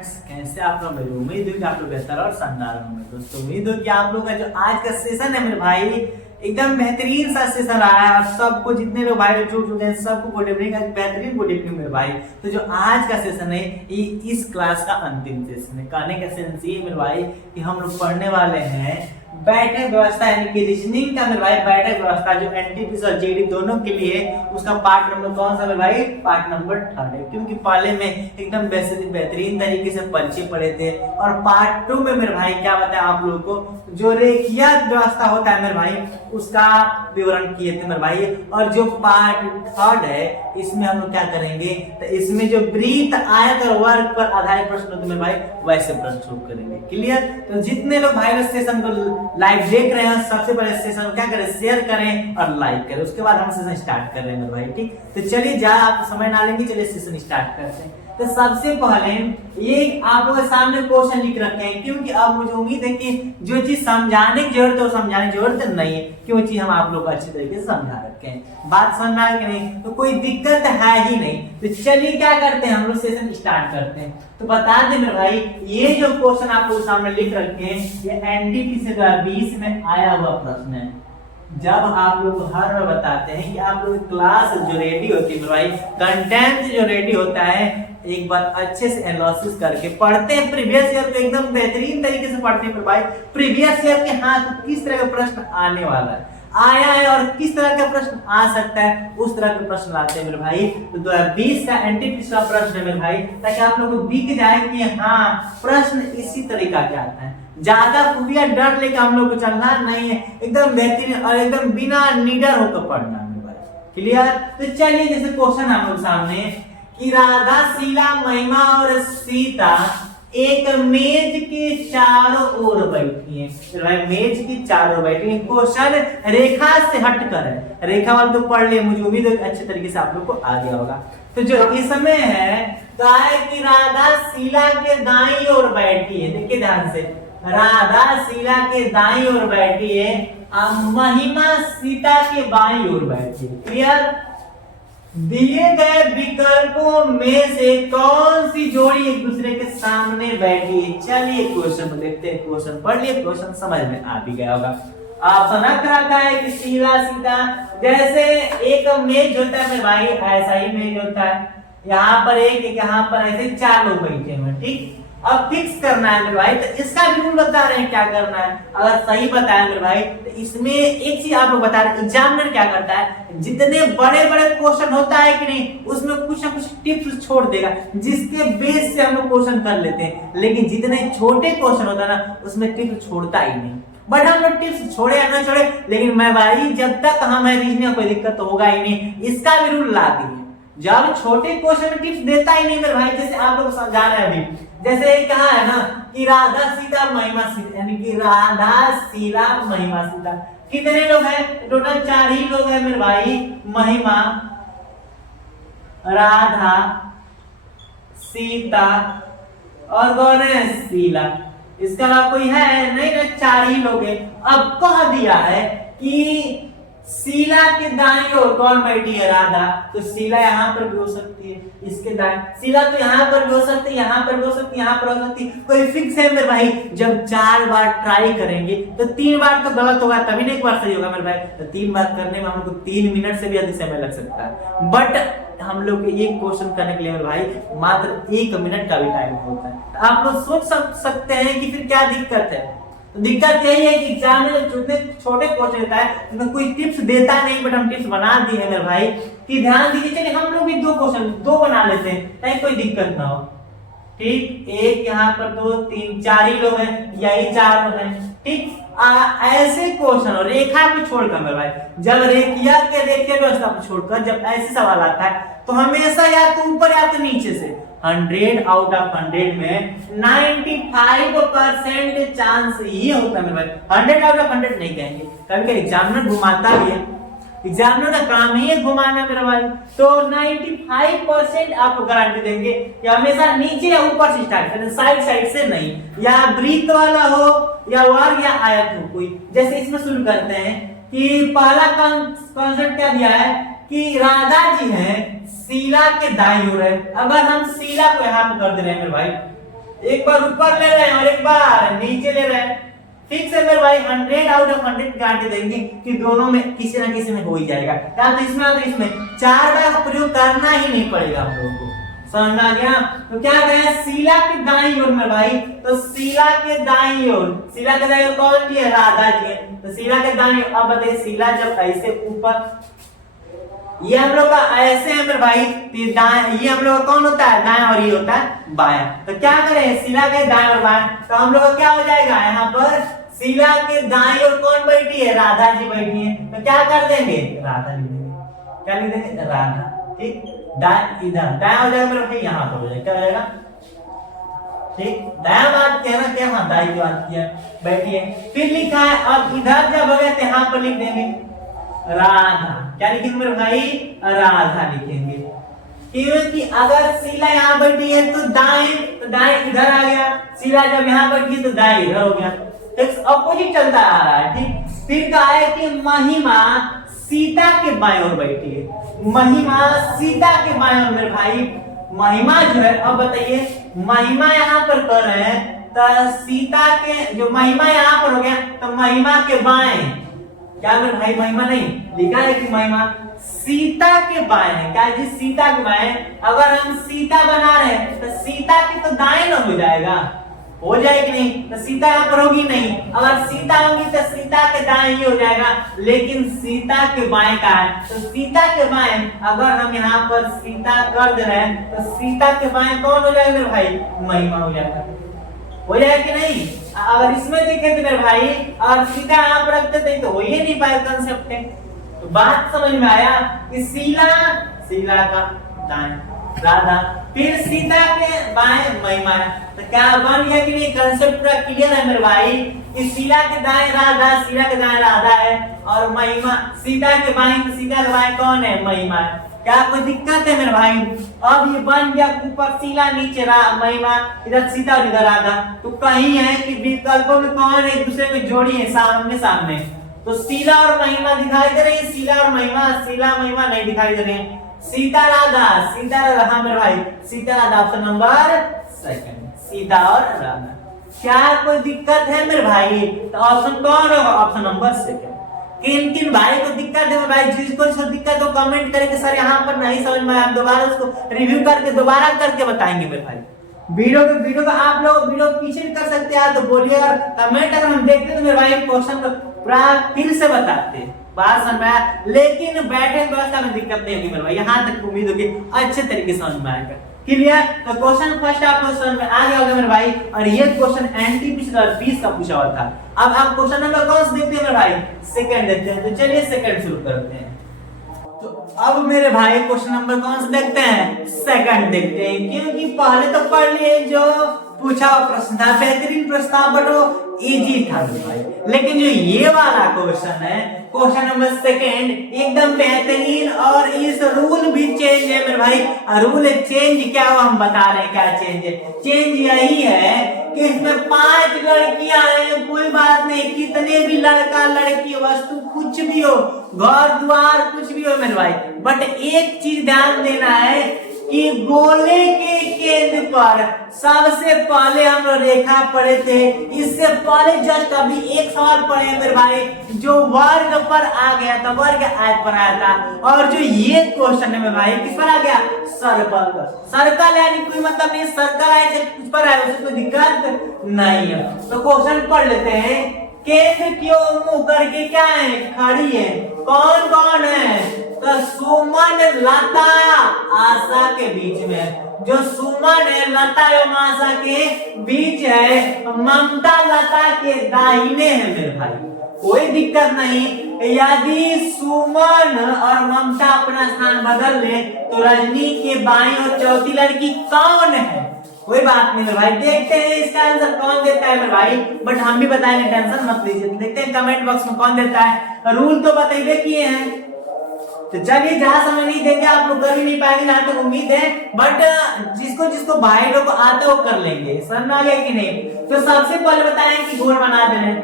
कैसे आप लोग? मेरी उम्मीद है कि आप लोग बेहतर और शानदार होंगे। दोस्तों उम्मीद है कि आप लोग का जो आज का सेशन है मेरे भाई एकदम बेहतरीन सा सेशन रहा है और सबको जितने लोग भाई जुड़ चुके हैं सबको गुड इवनिंग, बेहतरीन गुड इवनिंग मेरे भाई। तो जो आज का सेशन है ये इस क्लास का अंतिम सेशन है। कहने का सेंस ये मेरे भाई कि हम लोग पढ़ने वाले हैं बैठक व्यवस्था यानी कि रीजनिंग का मेरे भाई बैठक व्यवस्था जो एनटीपीसी और जीडी दोनों के लिए उसका पार्ट नंबर कौन सा मेरे भाई? पार्ट नंबर 3 है। क्योंकि पहले में एकदम बेहतरीन तरीके से परिचय पढ़े थे और पार्ट 2 में मेरे भाई क्या बताया आप लोगों को जो रेखीय व्यवस्था होता है मेरे भाई उसका विवरण किए थे मेरे भाई। और जो पार्ट 3 है इसमें हम लोग क्या करेंगे तो इसमें जो वृत्त आयत और वर्ग पर आधारित प्रश्न होते मेरे भाई वैसे प्रश्न शुरू करेंगे। क्लियर? तो जितने लोग भाई सेशन को लाइव देख रहे हैं सबसे पहले सेशन क्या करें? शेयर करें और लाइक करें। उसके बाद हम सेशन स्टार्ट कर रहे हैं मेरे भाई। ठीक, तो चलिए ज्यादा आप समय ना लेंगे, चलिए सेशन स्टार्ट करते हैं। तो सबसे पहले ये आप लोगों के सामने क्वेश्चन लिख रखे हैं क्योंकि अब मुझे उम्मीद है कि जो चीज समझाने की जरूरत है वो समझाने की जरूरत नहीं है क्योंकि चीज हम आप लोग को अच्छी तरीके से समझा रखे हैं। बात समझ में आ कि नहीं? तो कोई दिक्कत है ही नहीं। तो चलिए क्या करते हैं हम लोग सेशन स्टार्ट करते हैं। तो बता दें मेरे भाई ये जो क्वेश्चन आप लोग सामने लिख रखे हैं ये एनटीपीसी 2020 में आया हुआ प्रश्न है। जब आप लोग हर बार बताते हैं कि आप लोग क्लास जो रेडी होती है भाई कंटेंट जो रेडी होता है एक बार अच्छे से एनालिसिस करके पढ़ते हैं प्रीवियस ईयर को एकदम बेहतरीन तरीके से पढ़ते हैं भाई। प्रीवियस ईयर के हाथ किस तरह का प्रश्न आने वाला है आया है और किस तरह का प्रश्न आ सकता है उस तरह के प्रश्न लाते हैं मेरे भाई। तो 2020 का एनटीपीसी का प्रश्न है मेरे भाई ताकि आप लोगों को दिख जाए कि हाँ प्रश्न इसी तरीका के आता है। ज्यादा खुफिया डर लेकर हम लोग को चलना नहीं है, एकदम बेहतरीन और एकदम बिना निडर होकर पढ़ना मेरे भाई। क्लियर? तो चलिए जैसे क्वेश्चन हम लोग सामने कि राधा शीला महिमा और सीता एक मेज के चारों ओर बैठी है। भाई मेज की चारों बैठी है। क्वेश्चन रेखा से हटकर है। रेखा वाले तो पढ़ लिए, मुझे उम्मीद है अच्छे तरीके से आप लोग को आ गया होगा। तो जो इसमें है गाय की राधा शीला के दाईं ओर बैठी है। देखिए ध्यान से, राधा शीला के दाईं ओर बैठी है, महिमा सीता के बाईं ओर बैठी है। क्लियर? दिए गए विकल्पों में से कौन सी जोड़ी एक दूसरे के सामने बैठी है? चलिए क्वेश्चन को देखते हैं। क्वेश्चन पढ़ लिए, क्वेश्चन समझ में आ भी गया होगा। ऑप्शन रखा है कि शीला सीता जैसे एक मेज होता है मेरे भाई ऐसा ही मेज होता है। यहाँ पर एक यहाँ पर ऐसे 4 लोग बैठे हुए। ठीक, अब फिक्स करना है मेरे भाई। तो इसका भी रूल बता रहे हैं क्या करना है। अगर सही बताया मेरे भाई तो इसमें एक चीज आप लोग बता रहे हैं एग्जामिनर क्या करता है जितने बड़े बड़े क्वेश्चन होता है कि नहीं उसमें कुछ ना कुछ टिप्स छोड़ देगा जिसके बेस से हम लोग क्वेश्चन कर लेते हैं। लेकिन जितने छोटे क्वेश्चन होता है ना उसमें टिप्स छोड़ता ही नहीं। बट हम लोग टिप्स छोड़े या ना छोड़े लेकिन मैं भाई जब तक हमें रीजनिंग में कोई दिक्कत तो होगा ही नहीं। इसका भी रूल ला दिए जब छोटे क्वेश्चन में टिप्स देता ही नहीं मेरे भाई। जैसे आप लोग समझा रहे हैं अभी जैसे कहा है ना कि राधा सीता महिमा सीता यानी कि राधा शीला महिमा सीता कितने लोग हैं? टोटल 4 ही लोग हैं मेरे भाई। महिमा, राधा, सीता और कौन है? शीला। इसके अलावा कोई है नहीं ना, 4 ही लोग हैं। अब कह दिया है कि शीला के दाईं ओर कौन बैठी है? राधा। तो शीला यहाँ पर भी हो सकती है, इसके दाईं। शीला तो यहाँ पर भी हो सकती है, यहाँ पर भी हो सकती है, यहाँ पर हो सकती है। कोई फिक्स है मेरे भाई? जब 4 बार ट्राई करेंगे तो 3 बार तो गलत होगा तभी नहीं 1 बार सही होगा मेरे भाई। तो 3 बार करने में हम लोग को 3 मिनट से भी अधिक समय लग सकता है। बट हम लोग एक क्वेश्चन करने के लिए मेरे भाई मात्र 1 मिनट का भी टाइम होता है। आप लोग सोच सकते हैं कि फिर क्या दिक्कत है। तो दिक्कत यही है कि एग्जाम में जितने छोटे क्वेश्चन देता है उसमें कोई टिप्स देता नहीं। बट हम टिप्स बना दिए मेरे भाई कि ध्यान दीजिए। चलिए हम लोग भी 2 क्वेश्चन 2 बना लेते हैं ताकि कोई दिक्कत ना हो। ठीक, एक यहाँ पर 2 3 4 ही लोग हैं, यही 4 लोग हैं। ठीक, ऐसे क्वेश्चन और रेखा को छोड़कर मेरे भाई जब रेखीय के रेखीय व्यवस्था को छोड़कर जब ऐसे सवाल आता है तो हमेशा या तो ऊपर या तो नीचे से 100 आउट ऑफ 100 में 95% चांस ये होता है मेरे भाई। 100 आउट ऑफ 100 नहीं कहेंगे, कभी एग्जामिनर घुमाता भी है। एग्जामिनर का काम ही है घुमाना मेरे भाई। तो 95% आप गारंटी देंगे कि हमेशा नीचे या ऊपर से स्टार्ट करें, साइड से नहीं। या वृत्त वाला हो या वर्ग या आयत हो कोई। जैसे इसमें शुरू करते हैं कि पहला कॉन्सेप्ट क्या दिया है कि राधा जी हैं शीला के दाईं ओर है। अगर हम शीला को यहाँ पर कर दे रहे हैं मेरे भाई एक बार ऊपर ले रहे हैं और एक बार नीचे ले रहे हैं। फिक्स है मेरे भाई, 100 आउट ऑफ 100 गारंटी देंगे कि दोनों में किसी ना किसी में हो ही जाएगा। या तो इसमें तो इसमें 4 बार प्रयोग करना ही नहीं पड़ेगा हम लोगों को। समझ में आ गया? तो क्या कहे, शिला के दाईं ओर मेरे भाई, तो शिला के दाईं ओर, शिला के दाईं ओर कौन जी है? राधा जी है। तो शिला के दाईं ओर, अब बताइए शिला जब ऐसे ऊपर, ये हम लोग का ऐसे है मेरे भाई, ये हम लोग का कौन होता है? दाएं, और ये होता है बायां। तो क्या करें, शिला के दाएं और बायां, तो हम लोग का क्या हो जाएगा, यहाँ पर शिला के दाएं ओर कौन बैठी है? राधा जी बैठी है। तो क्या कर देंगे, राधा लिख देंगे। क्या लिख देंगे? राधा। ठीक, दाएं इधर दाएं हो जाएगा मेरे भाई, यहाँ पर हो जाएगा, क्या हो जाएगा? ठीक, दायां बात किया ना, क्या? हाँ, दाएं की बात किया, बैठिए। फिर लिखा है, अब इधर जब हो गया तो यहाँ पर लिख देंगे राधा। क्या लिखेंगे मेरे भाई? राधा लिखेंगे। क्योंकि अगर शिला यहाँ बैठी है तो दाएं, तो दाएं इधर आ गया, शिला जब यहाँ बैठी तो दाएं इधर हो गया, अपोजिट चलता आ रहा है। ठीक, फिर कहा है कि महिमा सीता के बाएं ओर बैठी है। महिमा सीता के बाएं ओर मेरे भाई, महिमा जो है, अब बताइए महिमा यहाँ पर कर रहे हैं, तो सीता के जो महिमा यहाँ पर हो गया, तो महिमा के बाएं, क्या मेरे भाई महिमा नहीं लिखा है कि महिमा सीता के बाएं है। क्या जी? सीता के बाएं। अगर हम सीता बना रहे हैं तो सीता की तो दाएं न हो जाएगा, हो जाएगी नहीं, तो सीता यहाँ पर होगी नहीं। अगर सीता होगी तो सीता के दाएं ही हो जाएगा, लेकिन सीता के बाएं का है, तो सीता के बाएं अगर हम यहाँ पर सीता कर दे रहे हैं तो सीता के बाएं कौन हो जाएगा मेरे भाई? महिमा हो जाएगा, हो जाएगा कि नहीं? अगर इसमें देखे तो मेरे भाई, और सीधा यहाँ पर रखते थे तो हो ही नहीं पाए कंसेप्ट है। तो बात समझ में आया कि शिला का दाएं राधा, फिर सीता के बाएं महिमा। तो क्या बन गया कि नहीं? कंसेप्ट पूरा क्लियर है मेरे भाई कि शिला के दाएं राधा, शिला के दाएं राधा है, और महिमा सीता के बाएं, सीता के बाएं कौन है? महिमा है। क्या कोई दिक्कत है मेरे भाई? अब ये बन गया ऊपर शिला, नीचे महिमा, इधर सीता और इधर राधा। तो कहीं है कि विकल्पों में कौन एक दूसरे में जोड़ी है, सामने सामने, तो शिला और महिमा दिखाई दे रही है, शिला और महिमा, शिला महिमा नहीं दिखाई दे रहे हैं। सीता राधा, सीता राधा, हाँ मेरे भाई Sita Radha, option number second, Sita और राधा। क्या कोई दिक्कत है मेरे भाई? तो ऑप्शन कौन होगा? Option number second. किन किन भाई को दिक्कत है भाई? जिसको जिसको दिक्कत हो कमेंट करें कि सर यहाँ पर नहीं समझ में आया, हम दोबारा उसको रिव्यू करके दोबारा करके बताएंगे मेरे भाई। वीडियो को आप लोग वीडियो पीछे भी कर सकते हैं तो बोलिए, और कमेंट अगर हम देखते तो मेरे भाई क्वेश्चन को पूरा फिर से बताते, बात समझ में आया। लेकिन बैठे व्यवस्था में दिक्कत नहीं होगी मेरे भाई, यहाँ तक उम्मीद होगी अच्छे तरीके से समझ में आएगा। क्लियर? तो क्वेश्चन फर्स्ट आप लोग समझ में आ गया होगा मेरे भाई, और ये क्वेश्चन एनटीपीसी 2020 का पूछा हुआ था। अब आप क्वेश्चन नंबर कौन सा देखते हैं मेरे भाई? सेकंड देखते हैं। तो चलिए सेकंड शुरू करते हैं। तो अब मेरे भाई क्वेश्चन नंबर कौन सा देखते हैं? सेकंड देखते हैं, क्योंकि पहले तो पढ़ लिए जो पूछा प्रश्न था, बेहतरीन प्रश्न था, बट वो इजी था मेरे भाई। लेकिन जो ये वाला क्वेश्चन है, क्वेश्चन नंबर सेकंड, एकदम बेहतरीन, और इस रूल भी चेंज है मेरे भाई। रूल चेंज क्या हुआ हम बता रहे हैं, क्या चेंज है? चेंज यही है कि इसमें 5 लड़कियां हैं, कोई बात नहीं, कितने भी लड़का लड़की वस्तु कुछ भी हो, घर द्वार कुछ भी हो मेरे भाई, बट एक चीज ध्यान देना है कि गोले के केंद्र पर सबसे पहले हम लोग रेखा पढ़े थे। इससे पहले जस्ट अभी एक सवाल पढ़े मेरे भाई, जो वर्ग पर आ गया था, वर्ग आयत पर आया था, और जो ये क्वेश्चन है मेरे भाई किस पर आ गया? सर्कल पर। सर्कल यानी कोई मतलब नहीं, सर्कल आए कुछ पर आए, उससे कोई दिक्कत नहीं है। तो क्वेश्चन पढ़ लेते हैं। केंद्र की ओर मुंह करके क्या है? खड़ी है। कौन कौन है? तो सुमन लता आशा के बीच में, जो सुमन है लता एवं आशा के बीच है, ममता लता के दाहिने है मेरे भाई, कोई दिक्कत नहीं। यदि सुमन और ममता अपना स्थान बदल ले तो रजनी के बाईं और चौथी लड़की कौन है? कोई बात नहीं मेरे भाई, देखते हैं इसका आंसर कौन देता है मेरे भाई, बट हम भी बताएंगे, टेंशन मत लीजिए। देखते हैं कमेंट बॉक्स में कौन देता है। रूल तो बताइए किए हैं, तो चलिए जहां समझ नहीं देंगे आप लोग कर भी नहीं पाएंगे, जहां तक उम्मीद है, बट जिसको जिसको भाई लोग को आता है वो कर लेंगे। समझ में आ गया कि नहीं? तो सबसे पहले बताएं कि गोल बना देना,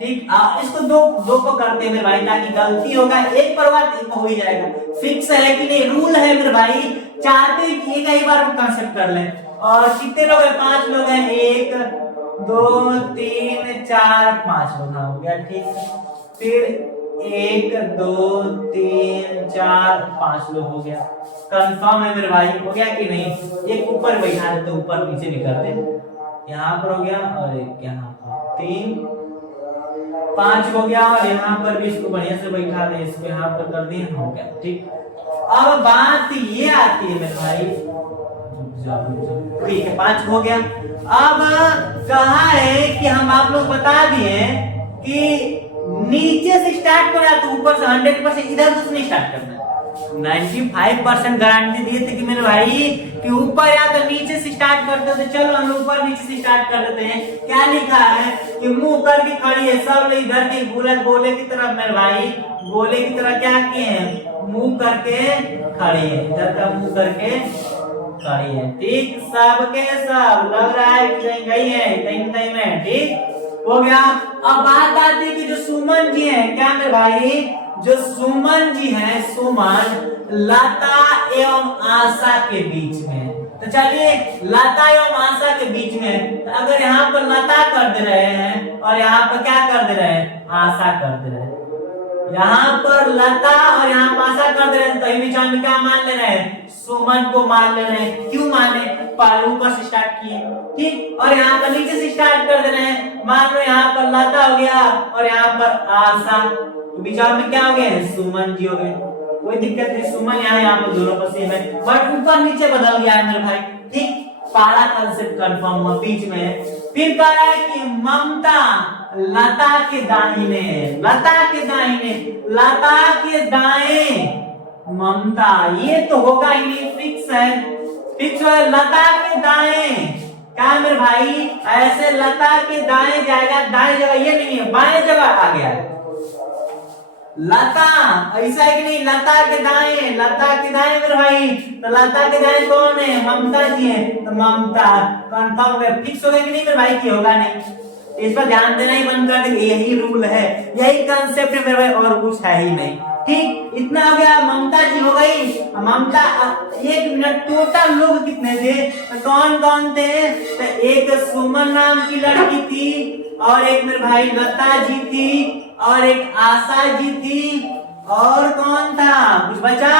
ठीक, इसको दो को करते हैं मेरे भाई, ताकि गलती होगा एक पर बात एक हो ही जाएगा। फिक्स है कि नहीं? रूल है मेरे भाई, चाहते हैं कि एक ही बार कंसेप्ट कर लें। और कितने लोग हैं? 5 लोग हैं। 1 2 3 4 5 लोग। हाँ हो गया ठीक। फिर 1 2 3 4 5 लोग हो गया। कंफर्म है मेरे भाई? हो गया कि नहीं? एक ऊपर बैठा देते, ऊपर नीचे भी कर दे। यहाँ पर हो गया और एक यहाँ पर। 3 5 हो गया और यहाँ पर भी इसको बढ़िया से बैठा दे, इसको यहाँ पर कर दिए, हो गया ठीक। अब बात ये आती है मेरे भाई, ठीक है 5 हो गया। अब कहा है कि हम आप लोग बता दिए कि नीचे से स्टार्ट करो या तो ऊपर से 100% इधर से नहीं स्टार्ट करना। 95% गारंटी दिए थे कि मेरे भाई कि ऊपर या तो नीचे से स्टार्ट करते थे। चलो हम ऊपर नीचे से स्टार्ट कर देते हैं। क्या लिखा है कि मुंह करके खड़ी है, सब इधर की गोले की तरफ मेरे भाई, गोले की तरह क्या किए हैं? मुंह करके खड़ी है, इधर का मुंह करके खड़ी है ठीक। सबके सब लग रहा है कि कहीं गई है, कहीं में ठीक हो गया। अब बात आती है कि जो सुमन जी हैं, क्या मेरे भाई, जो सुमन जी हैं, सुमन लता एवं आशा के बीच में। तो चलिए लता एवं आशा के बीच में, तो अगर यहाँ पर लता कर दे रहे हैं और यहाँ पर क्या कर दे रहे हैं? आशा कर दे रहे हैं। यहाँ पर लता और यहाँ पर आशा कर दे रहे हैं, तो विचार में क्या मान ले रहे हैं? सुमन को मान ले रहे हैं। क्यों माने? पालू पर से स्टार्ट किए ठीक, और यहाँ पर नीचे से स्टार्ट कर दे रहे हैं। मान लो यहाँ पर लता हो गया और यहाँ पर आशा, तो विचार में क्या हो गए? सुमन जी हो गए। कोई दिक्कत नहीं, सुमन यहाँ पर दोनों पर सेम है, बट ऊपर नीचे बदल गया है मेरे भाई ठीक। पहला कंसेप्ट कंफर्म हुआ, बीच में है। फिर कह रहा है कि ममता लता के दाहिने, लता के दाहिने, लता के दाएं ममता, ये तो होगा ही नहीं, फिक्स है, फिक्स है। लता के दाएं क्या मेरे भाई? ऐसे लता के दाएं जाएगा, दाएं जगह ये नहीं है, बाएं जगह आ गया है। लता ऐसा है कि नहीं? लता के दाएं, लता के दाएं मेरे भाई, तो लता के दाएं कौन है? ममता जी है, तो ममता कंफर्म है, फिक्स हो गया कि नहीं मेरे भाई? की होगा नहीं, इस पर ध्यान देना ही बंद कर दे, यही रूल है, यही कंसेप्ट है मेरे भाई, और कुछ है ही नहीं ठीक। इतना हो गया, ममता जी हो गई। ममता 1 मिनट, टोटल लोग कितने थे? तो कौन कौन थे? तो एक सुमन नाम की लड़की थी, और एक मेरे भाई लता जी थी, और एक आशा जी थी, और कौन था? कुछ बचा?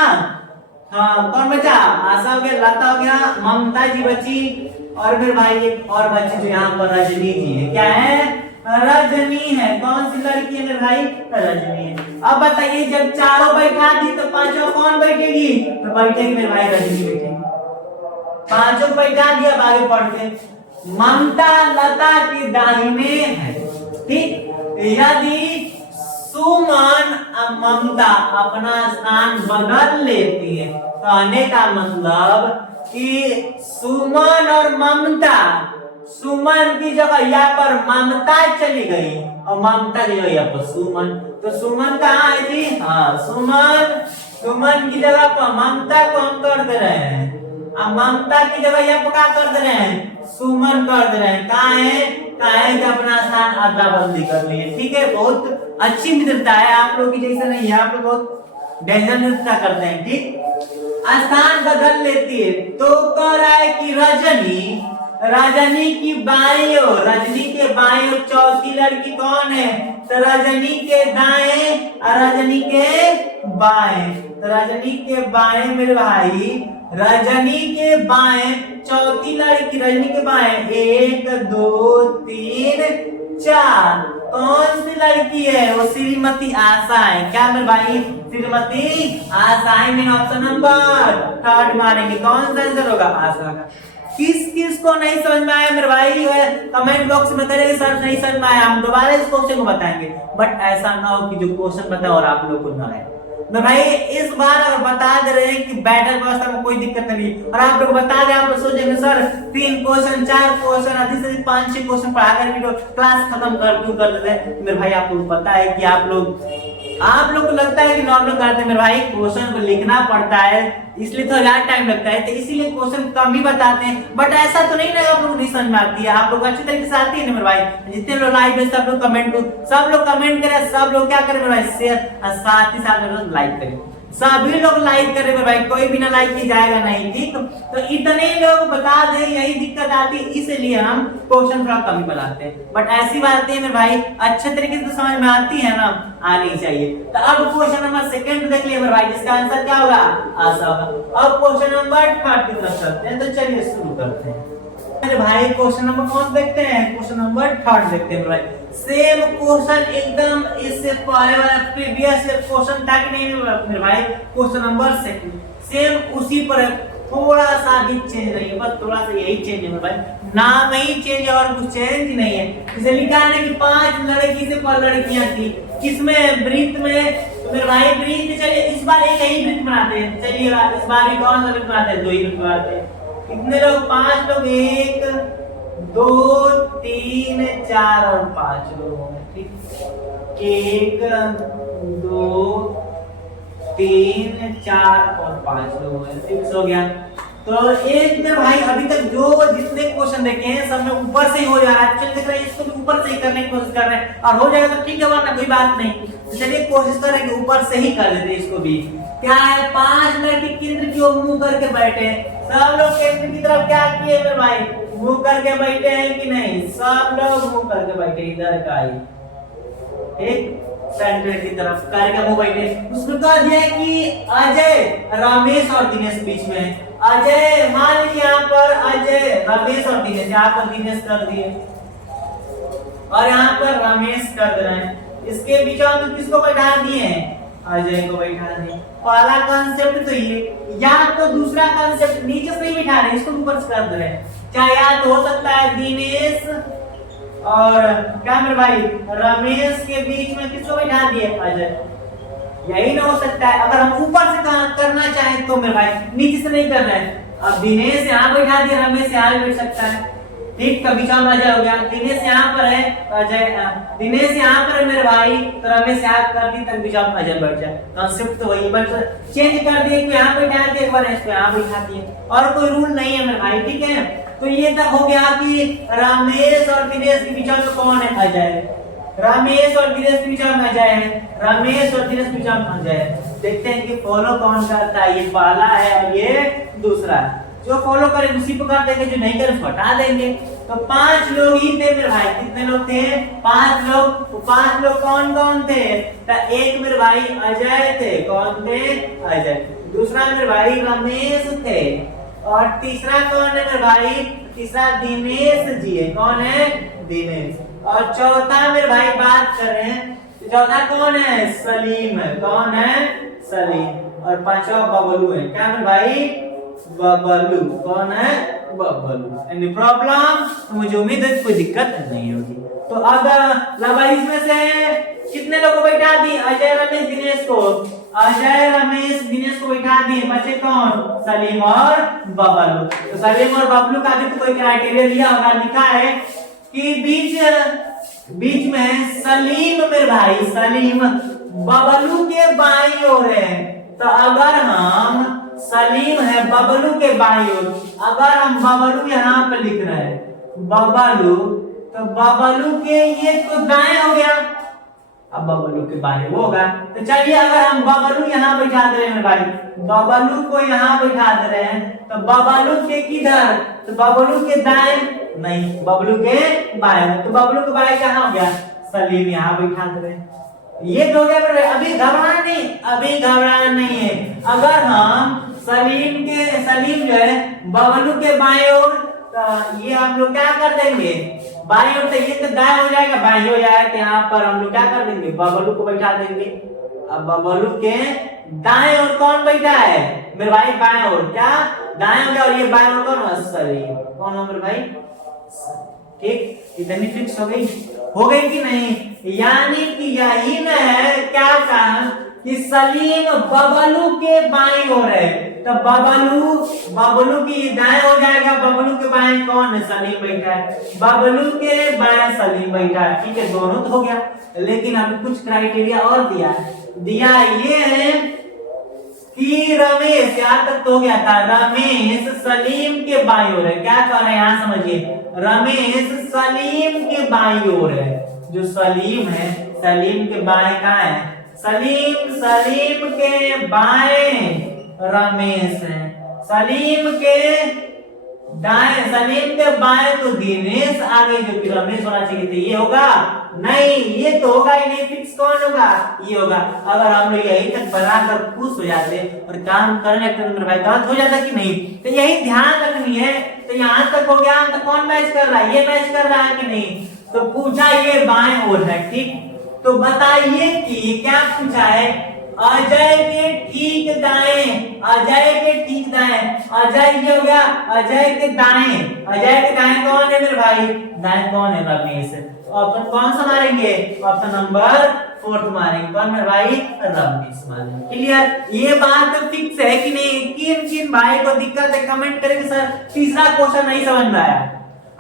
हाँ कौन बचा? आशा हो गया, लता हो गया, ममता जी बची, और मेरे भाई एक और बची जो यहाँ पर रजनी जी है। क्या है? रजनी है। कौन सी लड़की है मेरे भाई? रजनी है। अब बताइए जब चारों बैठा दी तो पांचों कौन बैठेगी? तो बैठेगी मेरे भाई रजनी बैठेगी। पांचों बैठा दिया, आगे पढ़ते। ममता लता के दाहिने है ठीक। यदि सुमन ममता अपना स्थान बदल लेती है, कहने का मतलब कि सुमन और ममता, सुमन की जगह यहाँ पर ममता चली गई और ममता की जगह यहाँ पर सुमन, तो सुमन कहाँ है जी? हाँ सुमन, सुमन की जगह पर ममता को हम कर दे रहे हैं, अब ममता की जगह यहाँ पर क्या कर दे रहे हैं? सुमन कर दे रहे हैं। कहाँ है? कहाँ है कि अपना स्थान अदला बदली कर लिए ठीक है। बहुत अच्छी मित्रता है, आप लोग की जैसे नहीं है, आप लोग बहुत डेंजर मित्रता करते हैं ठीक। स्थान बदल लेती है, तो कह रहा है कि रजनी, रजनी की बाएं ओर, रजनी के बाएं ओर चौथी लड़की कौन है? तो रजनी के दाएं और रजनी के बाएं, तो रजनी के बाएं मेरे भाई, रजनी के बाएं चौथी लड़की, रजनी के बाएं 1 2 3 4, कौन सी लड़की है? वो श्रीमती आशा है। क्या मेरे भाई? श्रीमती आशा है। मेन ऑप्शन नंबर 3 मारेंगे, कौन सा आंसर होगा? आशा का। किस किस को नहीं समझ में आया मेरे भाई? कमेंट बॉक्स में करेंगे सर नहीं समझ में आया, हम दोबारा इस क्वेश्चन को बताएंगे, बट ऐसा ना हो कि जो क्वेश्चन बताए और आप लोग को ना आए। मैं भाई इस बार अगर बता दे रहे हैं कि बैटल व्यवस्था में कोई दिक्कत नहीं, और आप लोग बता दे, आप लोग सोचेंगे सर 3 क्वेश्चन 4 क्वेश्चन अधिक से 5-6 क्वेश्चन पढ़ा कर वीडियो क्लास खत्म कर क्यों कर देते हैं? मेरे भाई आप लोग पता है कि आप लोग को लगता है कि नॉर्मल करते हैं, मेरे भाई क्वेश्चन को लिखना पड़ता है, इसलिए थोड़ा ज्यादा टाइम लगता है, तो इसीलिए क्वेश्चन कम ही बताते हैं, बट ऐसा तो नहीं ना आप लोग नहीं समझ में आती है, आप लोग अच्छी तरीके से आती है ना मेरे भाई। जितने लोग लाइव है सब लोग कमेंट करें, सब लोग क्या करें मेरे भाई? शेयर और साथ ही साथ लाइक करें। सभी लोग लाइक कर रहे हैं भाई, कोई भी ना लाइक की जाएगा नहीं, ठीक। तो इतने लोग बता दें, यही दिक्कत आती है, इसलिए हम क्वेश्चन थोड़ा कम बनाते हैं। बट ऐसी बातें मेरे भाई अच्छे तरीके से तो समझ में आती है ना, आनी चाहिए। तो अब क्वेश्चन नंबर सेकंड देख लिए मेरे भाई, जिसका आंसर क्या होगा, आशा होगा। अब क्वेश्चन नंबर थर्ड की तरफ चलते हैं, तो चलिए शुरू करते हैं मेरे भाई। क्वेश्चन नंबर कौन देखते हैं, क्वेश्चन नंबर थर्ड देखते हैं मेरे भाई। सेम क्वेश्चन एकदम इससे पहले वाला प्रीवियस क्वेश्चन था कि नहीं मेरे भाई, क्वेश्चन नंबर सेकंड सेम उसी पर, थोड़ा सा भी चेंज नहीं है, बस थोड़ा सा यही चेंज है मेरे भाई, नाम ही चेंज है और कुछ चेंज ही नहीं है। इसे लिखा है ना कि 5 लड़की से 5 लड़कियां थी, किसमें, वृत्त में। तो मेरे भाई वृत्त, चलिए इस बार एक ही वृत्त बनाते हैं, चलिए इस बार भी कौन सा वृत्त बनाते हैं, 2 ही वृत्त बनाते हैं। कितने लोग, 5 लोग, 1 2 3 4 और 5 लोग होंगे, ठीक। 1 2 3 4 और 5 लोग हैं, फिक्स हो गया। तो एक में भाई अभी तक जो जितने क्वेश्चन देखे हैं सब में ऊपर से ही हो जा रहा है, चलिए देख रहे हैं इसको भी ऊपर से ही करने की कोशिश कर रहे हैं, और हो जाएगा तो ठीक है, वरना कोई बात नहीं। तो चलिए कोशिश कर रहे हैं कि ऊपर से ही कर देते हैं इसको भी। क्या है, 5 लड़के केंद्र की ओर मुंह करके बैठे, सब लोग केंद्र की तरफ क्या किए मेरे भाई, मुंह करके बैठे हैं कि नहीं, सब लोग मुंह करके बैठे, इधर का ही, ठीक, सेंटर की तरफ करके मुंह बैठे। उसमें कहा दिया कि अजय, रमेश और दिनेश बीच में है। अजय, मान लीजिए यहाँ पर अजय, रमेश और दिनेश, यहाँ पर दिनेश कर दिए और यहाँ पर रमेश कर दे रहे हैं। इसके बीच में किसको बैठा दिए हैं, अजय को बैठा दिए। पहला कॉन्सेप्ट तो ये, या तो दूसरा कॉन्सेप्ट नीचे से ही बिठा रहे, इसको ऊपर से कर दे रहे हैं। क्या या तो हो सकता है दिनेश और क्या मेरे भाई, रमेश के बीच में किसको बैठा दिए, अजय, यही ना हो सकता है। अगर हम ऊपर से करना चाहें तो मेरे भाई, नीचे से नहीं कर रहे हैं। अब दिनेश यहाँ बैठा दिया, रमेश यहाँ भी बैठ सकता है, ठीक, कभी काम अजय हो गया। दिनेश यहाँ पर है, अजय, दिनेश यहाँ पर है मेरे भाई, तो रमेश यहाँ कर दी, तक बीच में अजय बैठ जाए। कॉन्सेप्ट तो वही, बट चेंज कर दिए, यहाँ बैठा दिए, एक बार इसको यहाँ बैठा दिए, और कोई रूल नहीं है मेरे भाई, ठीक है। तो ये तक हो गया कि रमेश और दिनेश के बीच में कौन है, अजय। रमेश और दिनेश के बीच में अजय है, रमेश और दिनेश के बीच में अजय है। देखते हैं कि फॉलो कौन करता है, ये पहला है और ये दूसरा है। जो फॉलो करे उसी को कर देंगे, जो नहीं करे उसको हटा देंगे। तो 5 लोग ही थे मेरे भाई, कितने लोग थे, 5 लोग। तो 5 लोग कौन कौन थे, तो एक मेरे भाई अजय थे, कौन थे, अजय। दूसरा मेरे भाई रमेश थे, और तीसरा कौन है मेरे भाई, तीसरा दिनेश जी है, कौन है, दिनेश। और चौथा मेरे भाई बात कर रहे हैं, चौथा कौन है, सलीम है, कौन है, सलीम। और पांचवा बबलू है, क्या मेरे भाई, बबलू, कौन है, बबलू। एनी प्रॉब्लम, मुझे उम्मीद है कोई दिक्कत नहीं होगी। तो अब लबाइस में से कितने लोगों को बैठा दी, अजय रमेश दिनेश को, अजय रमेश दिनेश को बैठा दिए, बचे कौन, सलीम और बबलू। तो सलीम और बबलू का भी कोई क्राइटेरिया दिया होगा, लिखा है कि बीच में सलीम मेरे भाई, सलीम बबलू के बाईं ओर है। तो अगर हम सलीम है बबलू के बाईं ओर, अगर हम बबलू यहाँ पे लिख रहे हैं बबलू, तो बबलू के ये तो दाएं हो गया, अब बबलू के बाएं वो होगा। तो चलिए अगर हम बबलू यहाँ बैठा दे रहे हैं भाई, बबलू को यहाँ बैठा दे रहे हैं, तो बबलू के किधर, तो बबलू के दाएं नहीं, बबलू के बाएं। तो बबलू के बाएं कहाँ हो गया, सलीम यहाँ बैठा दे रहे हैं। ये तो हो गया। अभी घबराना नहीं, अभी घबराना नहीं है। अगर हम सलीम जो है बबलू के बाएं ओर, तो ये हम लोग क्या कर देंगे, बाएं ओर से ये तो दाएं हो जाएगा, बाएं हो जाएगा, तो यहाँ पर हम लोग क्या कर देंगे, बबलू को बैठा देंगे। अब बबलू के दाएं ओर कौन बैठा है मेरे भाई, बाएं ओर, क्या दाएं हो गया, और ये बाएं ओर कौन है, सलीम, कौन हो मेरे भाई, ठीक। इतनी फिक्स हो गई कि नहीं, यानी कि यही न है, क्या कहा कि सलीम बबलू के बाईं ओर है, तो बबलू की दाएं हो जाएगा, बबलू के बाएं कौन है, सलीम बैठा है, बबलू के बाएं सलीम बैठा है, ठीक है, दोनों तो हो गया। लेकिन अभी कुछ क्राइटेरिया और दिया ये है कि रमेश, यहाँ तक तो हो गया था, रमेश सलीम के बाईं ओर है। क्या कह रहे हैं यहाँ समझिए, रमेश सलीम के बाईं ओर है, जो सलीम है, सलीम के बाएं कहाँ है, सलीम, सलीम के बाएं रमेश है, सलीम के दाएं, सलीम के बाएं तो दिनेश, आगे जो कि रमेश होना चाहिए था, ये होगा नहीं, ये तो होगा ही नहीं, फिक्स कौन होगा, ये होगा। अगर हम लोग यही तक बनाकर खुश हो जाते और काम करने लगते तो मेरे भाई गलत हो जाता कि नहीं, तो यही ध्यान रखनी है। तो यहाँ तक हो गया, तो कौन मैच कर रहा है, ये मैच कर रहा है कि नहीं। तो पूछा ये बाएं ओर है, ठीक, तो बताइए कि क्या पूछा है, अजय के ठीक दाएं, अजय के ठीक दाएं, अजय ये हो गया अजय के दाएं, अजय के दाएं कौन है मेरे भाई, दाएं कौन है, रमेश। ऑप्शन कौन सा मारेंगे, ऑप्शन नंबर 4 मारेंगे, कौन मेरे भाई, रमेश मारेंगे। क्लियर, ये बात फिक्स है कि नहीं। किन किन भाई को दिक्कत है कमेंट करेंगे सर तीसरा क्वेश्चन नहीं समझ में आया।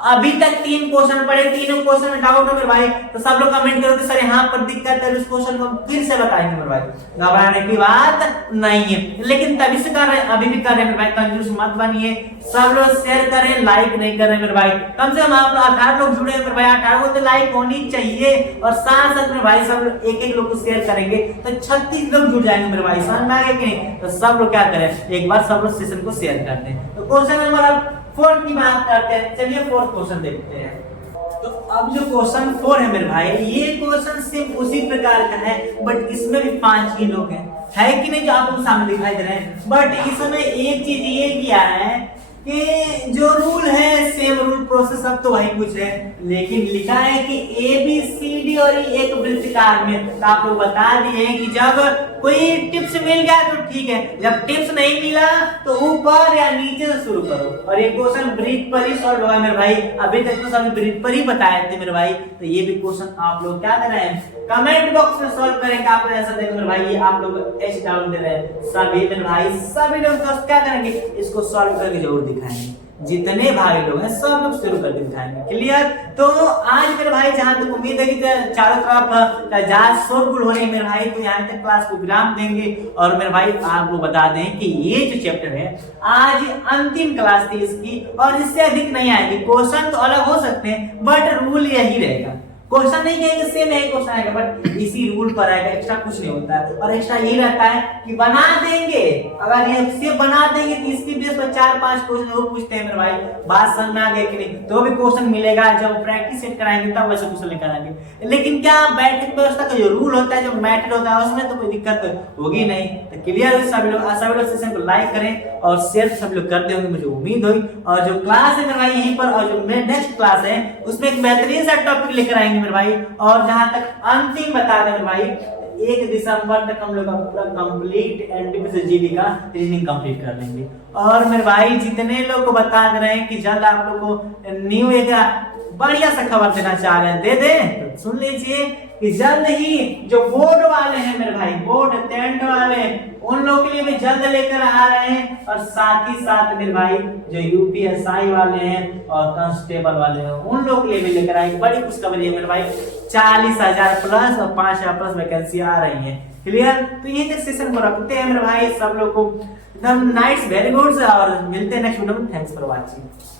अभी तक 3 क्वेश्चन पढ़े, तीनों क्वेश्चन में डाउट है मेरे भाई, तो सब लोग कमेंट करो कि सर यहाँ पर दिक्कत है, उस क्वेश्चन को हम फिर से बताएंगे मेरे भाई, घबराने की बात नहीं है। लेकिन तभी से कर रहे हैं, अभी भी कर रहे हैं मेरे भाई, कंजूस मत बनिए, सब लोग शेयर करें, लाइक नहीं कर रहे मेरे भाई। कम से कम आप लोग 18 लोग जुड़े हैं मेरे भाई, 18 को तो लाइक होनी चाहिए, और साथ साथ मेरे भाई सब लोग एक एक लोग को शेयर करेंगे तो 36 लोग जुड़ जाएंगे मेरे भाई, समझ में आ गया कि नहीं। तो सब लोग क्या करें, एक बार सब लोग सेशन को शेयर करते हैं। तो क्वेश्चन नंबर 4 की बात करते हैं, चलिए 4th क्वेश्चन देखते हैं। तो अब जो क्वेश्चन 4 है मेरे भाई, ये क्वेश्चन सिर्फ उसी प्रकार का है, बट इसमें भी 5 ही लोग हैं, है कि नहीं, जो आपको सामने दिखाई दे रहे हैं। बट इसमें एक चीज ये किया है कि जो रूल है सेम रूल प्रोसेस सब तो वही कुछ है, लेकिन लिखा है कि ABCD और एक वृत्तकार में, तो आप लोग बता दिए कि जब कोई टिप्स मिल गया तो ठीक है, जब टिप्स नहीं मिला तो ऊपर या नीचे से शुरू करो। और ये क्वेश्चन ब्रीथ पर ही सॉल्व हुआ मेरे भाई, अभी तक तो सभी ब्रीथ पर ही बताए थे मेरे भाई। तो ये भी क्वेश्चन आप लोग क्या दे रहे हैं, कमेंट बॉक्स में सॉल्व करेंगे। आप लोग ऐसा देखेंगे मेरे भाई, ये आप लोग एच डाउन दे रहे हैं सभी मेरे भाई, सभी लोग दोस्त क्या करेंगे, इसको सॉल्व करके जरूर दिखाएंगे, जितने भाई लोग हैं सब लोग शुरू करके दिखाएंगे। क्लियर, तो आज मेरे भाई जहां तक उम्मीद है कि चारों तरफ जहां शोरगुल हो रही है मेरे भाई, तो यहाँ तक क्लास को विराम देंगे। और मेरे भाई आपको बता दें कि ये जो चैप्टर है आज अंतिम क्लास थी इसकी, और इससे अधिक नहीं आएगी। क्वेश्चन तो अलग हो सकते हैं बट रूल यही रहेगा, क्वेश्चन नहीं कहेंगे सेम है क्वेश्चन आएगा, बट इसी रूल पर आएगा, एक्स्ट्रा कुछ नहीं होता है। और एक्स्ट्रा यही रहता है कि बना देंगे, अगर ये से बना देंगे तो इसके बेस पर 4-5 क्वेश्चन और पूछते हैं मेरे भाई, बात समझ में आ गई कि नहीं, तो भी क्वेश्चन मिलेगा। जब प्रैक्टिस सेट कराएंगे तब वैसे क्वेश्चन लेकर आएंगे। लेकिन क्या बैठक व्यवस्था का जो रूल होता है, जो मैटर होता है, उसमें तो कोई दिक्कत होगी नहीं। तो क्लियर है, सभी लोग सेशन को लाइक करें और शेयर सभी लोग करते होंगे, मुझे उम्मीद हुई। और जो क्लास है मेरे भाई यहीं पर, और जो मेरे नेक्स्ट क्लास है उसमें एक बेहतरीन सा टॉपिक लेकर आएंगे मेरे भाई। और जहां तक अंतिम बता दें मेरे भाई, 1 दिसंबर तक हम लोग पूरा कंप्लीट एनटीपीसी का रीजनिंग कंप्लीट कर लेंगे। और मेरे भाई जितने लोग को बता दे रहे हैं कि जल्द आप लोग को न्यू एक बढ़िया सा खबर देना चाह रहे हैं, दे दें तो सुन लीजिए कि जल्द ही जो बोर्ड वाले हैं मेरे भाई, बोर्ड 10th वाले, उन लोगों के लिए भी जल्द लेकर आ रहे हैं। और साथ ही साथ मेरे भाई जो यूपीएसआई वाले हैं और कांस्टेबल वाले हैं, उन लोगों के लिए भी लेकर आएंगे। बड़ी खुशखबरी है मेरे भाई, 40,000 प्लस और 5,000 प्लस वैकेंसी आ रही है। क्लियर, तो ये तक सेशन को रखते हैं मेरे भाई, सब लोग को एकदम नाइस, वेरी गुड। और मिलते हैं नेक्स्ट वीडियो में। Thanks for watching.